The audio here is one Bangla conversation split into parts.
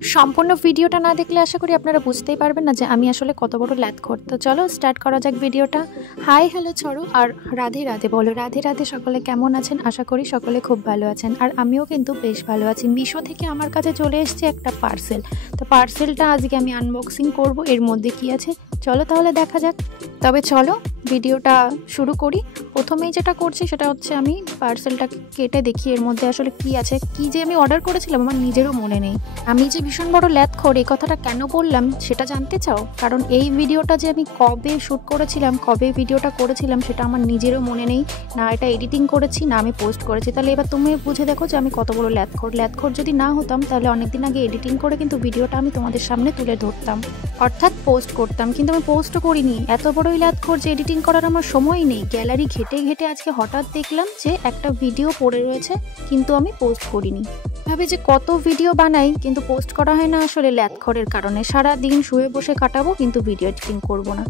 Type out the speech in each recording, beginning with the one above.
সম্পূর্ণ ভিডিওটা না দেখলে আশা করি আপনারা বুঝতেই পারবেন না যে আমি আসলে কত বড় ল্যাথখোর। তো চলো স্টার্ট করা যাক ভিডিওটা। হাই হ্যালো ছড়ো আর রাধে রাধে বলো। রাধে রাধে, সকলে কেমন আছেন? আশা করি সকলে খুব ভালো আছেন, আর আমিও কিন্তু বেশ ভালো আছি। মিশো থেকে আমার কাছে চলে এসেছে একটা পার্সেল। তো পার্সেলটা আজকে আমি আনবক্সিং করব। এর মধ্যে কি আছে চলো তাহলে দেখা যাক। তবে চলো ভিডিওটা শুরু করি। প্রথমেই যেটা করছি সেটা হচ্ছে আমি পার্সেলটা কেটে দেখি এর মধ্যে আসলে কি আছে। কি যে আমি অর্ডার করেছিলাম আমার নিজেরও মনে নেই। আমি যে ভীষণ বড় ল্যাথখোর এই কথাটা কেন বললাম সেটা জানতে চাও? কারণ এই ভিডিওটা যে আমি কবে শ্যুট করেছিলাম, কবে ভিডিওটা করেছিলাম সেটা আমার নিজেরও মনে নেই। না এটা এডিটিং করেছি, না আমি পোস্ট করেছি। তাহলে এবার তুমি বুঝে দেখো যে আমি কত বড় ল্যাথখোর যদি না হতাম তাহলে অনেকদিন আগে এডিটিং করে কিন্তু ভিডিওটা আমি তোমাদের সামনে তুলে ধরতাম, অর্থাৎ পোস্ট করতাম। কিন্তু আমি পোস্টও করিনি। এত বড়ই ল্যাথখোর যে এডিটিং করার আমার সময় নেই। গ্যালারি ঘেটে ঘেটে আজকে হঠাৎ দেখলাম যে একটা ভিডিও পড়ে রয়েছে কিন্তু আমি পোস্ট করিনি। ভাবে যে কত ভিডিও বানাই কিন্তু পোস্ট করা হয় না আসলে ল্যাথখোরের কারণে। সারা দিন শুয়ে বসে কাটাবো কিন্তু ভিডিও এডিটিং করবো না।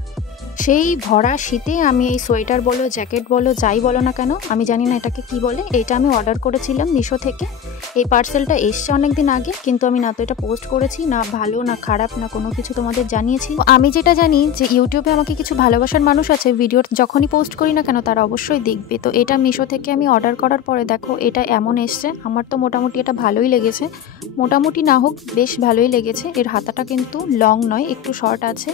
সেই ভরা শীতে আমি এই সোয়েটার বলো, জ্যাকেট বলো, যাই বলো না কেন, আমি জানি না এটাকে কি বলে, এটা আমি অর্ডার করেছিলাম মিশো থেকে। এই পার্সেলটা এসছে অনেকদিন আগে, কিন্তু আমি না তো এটা পোস্ট করেছি, না ভালো না খারাপ না কোনো কিছু তোমাদের জানিয়েছি। আমি যেটা জানি যে ইউটিউবে আমাকে কিছু ভালোবাসার মানুষ আছে, ভিডিও যখনই পোস্ট করি না কেন তারা অবশ্যই দেখবে। তো এটা মিশো থেকে আমি অর্ডার করার পরে দেখো এটা এমন এসছে। আমার তো মোটামুটি এটা ভালোই লেগেছে, মোটামুটি না হোক বেশ ভালোই লেগেছে। এর হাতাটা কিন্তু লং নয়, একটু শর্ট আছে,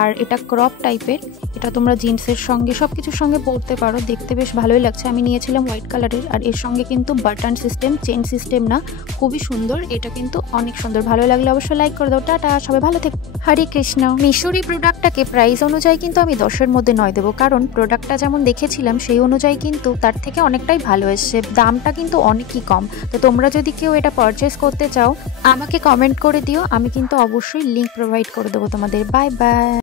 আর এটা ক্রপ টাইপের। এটা তোমরা জিন্সের সঙ্গে সব কিছুর সঙ্গে পরতে পারো, দেখতে বেশ ভালোই লাগছে। আমি নিয়েছিলাম হোয়াইট কালারের, আর এর সঙ্গে কিন্তু বাটন সিস্টেম, চেন সিস্টেম না। খুবই সুন্দর, এটা কিন্তু অনেক সুন্দর। ভালো লাগলে অবশ্যই লাইক করে দাও। টাটা, সবাই ভালো থেকো। হরে কৃষ্ণ। মিশোর এই প্রোডাক্টটাকে প্রাইস অনুযায়ী কিন্তু আমি 10-এর মধ্যে 9 দেবো, কারণ প্রোডাক্টটা যেমন দেখেছিলাম সেই অনুযায়ী কিন্তু তার থেকে অনেকটাই ভালো এসছে। দামটা কিন্তু অনেকই কম। তো তোমরা যদি কেউ এটা পারচেস করতে চাও আমাকে কমেন্ট করে দিও, আমি কিন্তু অবশ্যই লিঙ্ক প্রোভাইড করে দেবো তোমাদের। Bye bye.